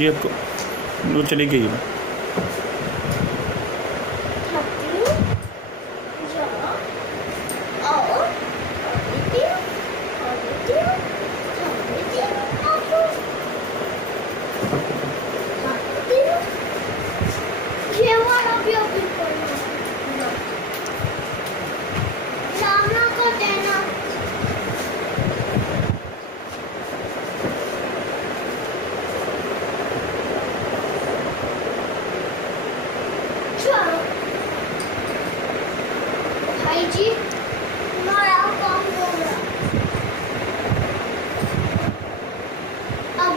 ये वो चली गई है। भाई जी हमारा काम हो गया। अब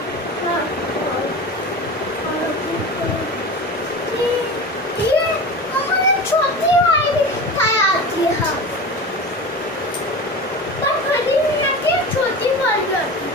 ये हमारे छोटी वाली खाया आती है पर बड़ी नहीं आती, छोटी वाली आती है।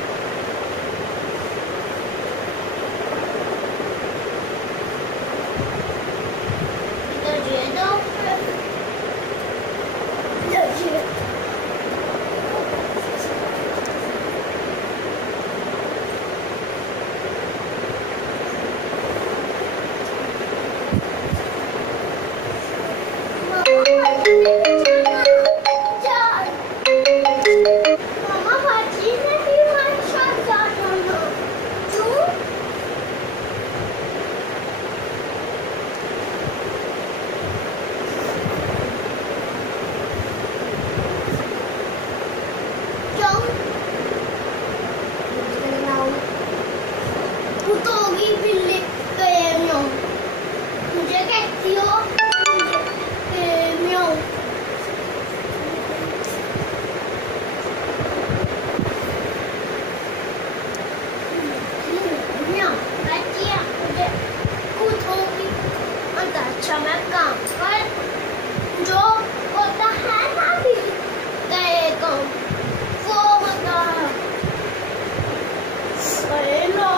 अच्छा मैं काम पर जो होता है ना भी गए काम वो होता है। हेलो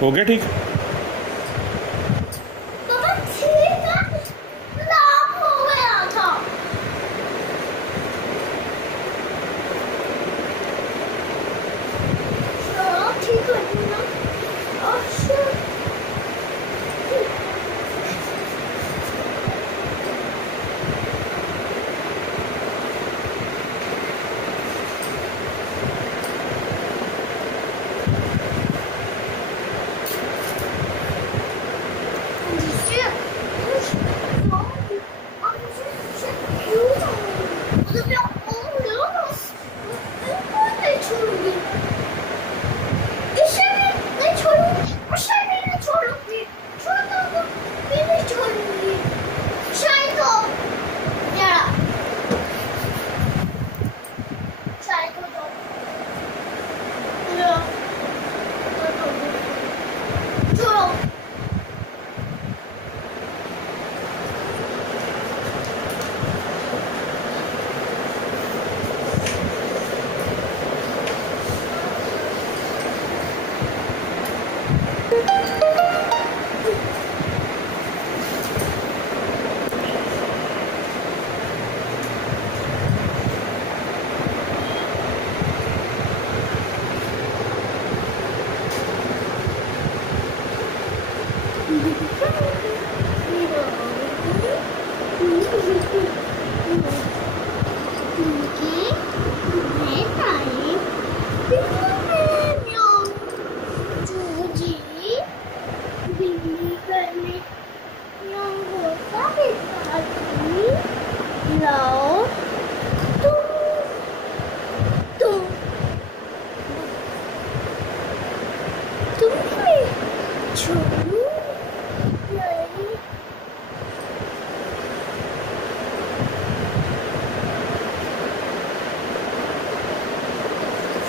हो गया ठीक।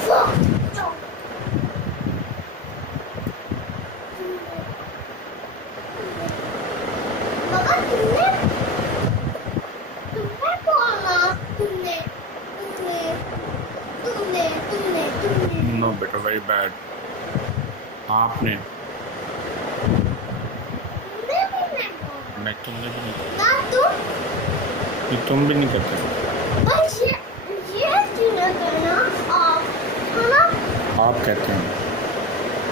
Fuck! बेटा, वेरी बैड। आपने नहीं, तुमने भी नहीं, ना तुम, ये तुम भी नहीं करते। बस ये चीज़ें करना आप, है ना? आप कहते हैं।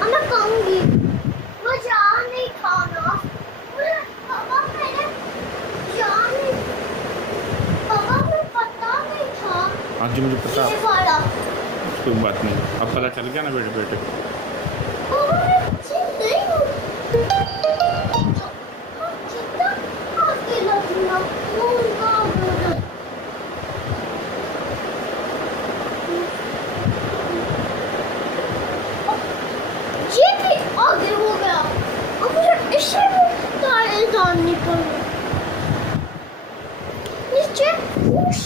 अब मैं कहूँगी मुझे जान नहीं खाना, पापा मैंने जान नहीं, पापा मुझे पता नहीं था। हाँ जी, मुझे पता। ये वाला कोई बात नहीं, अब पता चल गया ना बेटे। पापा मैं चीज़ नहीं हूँ। कितना अकेला था वो उनका ब्रदर। ये भी आगे हो गया, अब मुझे इसे भी तारे जाननी पड़ी। नीचे पुश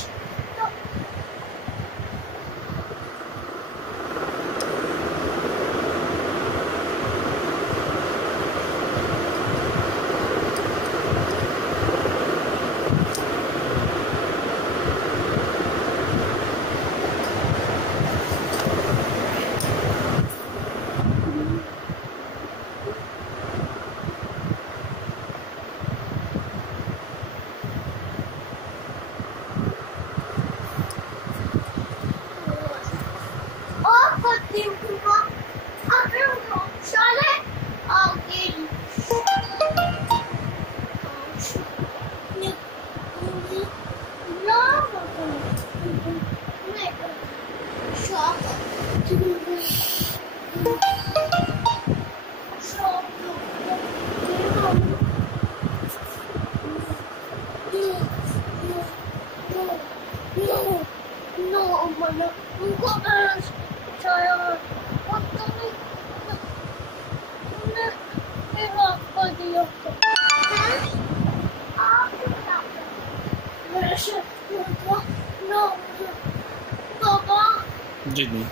जी नहीं,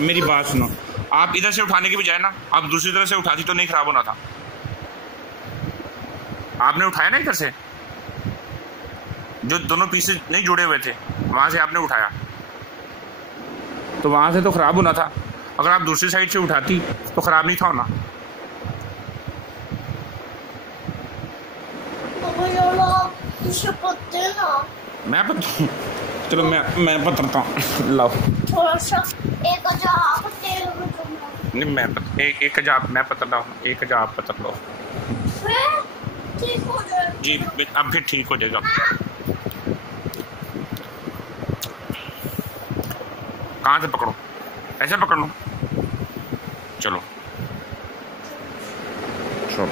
मेरी बात सुनो। आप इधर से उठाने की बजाय ना आप दूसरी तरफ से उठाती तो नहीं खराब होना था। आपने उठाया ना इधर से, जो दोनों पीसेस नहीं जुड़े हुए थे वहां से आपने उठाया, तो वहां से तो खराब होना था। अगर आप दूसरी साइड से उठाती तो खराब नहीं था होना। मैं पता, चलो मैं पतरता हूँ, लाओ थोड़ा सा एक नहीं, मैं एक हजार मैं पतरता हूँ, एक हजार आप पतर लो। ठीक हो जाए जी, अब फिर ठीक हो जाएगा। कहाँ से पकड़ो? ऐसे पकड़ लो। चलो चलो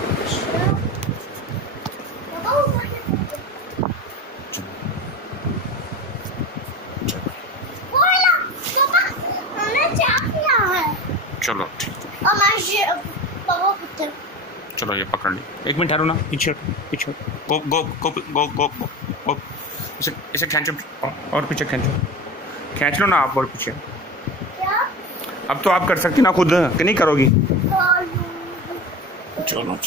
चलो ठीक है। चलो ये पकड़ ली। एक मिनट ठहरो ना, पीछे पीछे गो गो गो गो गो गो। इसे खींचो और पीछे खींच लो ना आप और पीछे। अब तो आप कर सकती ना खुद, कि नहीं करोगी? चलो।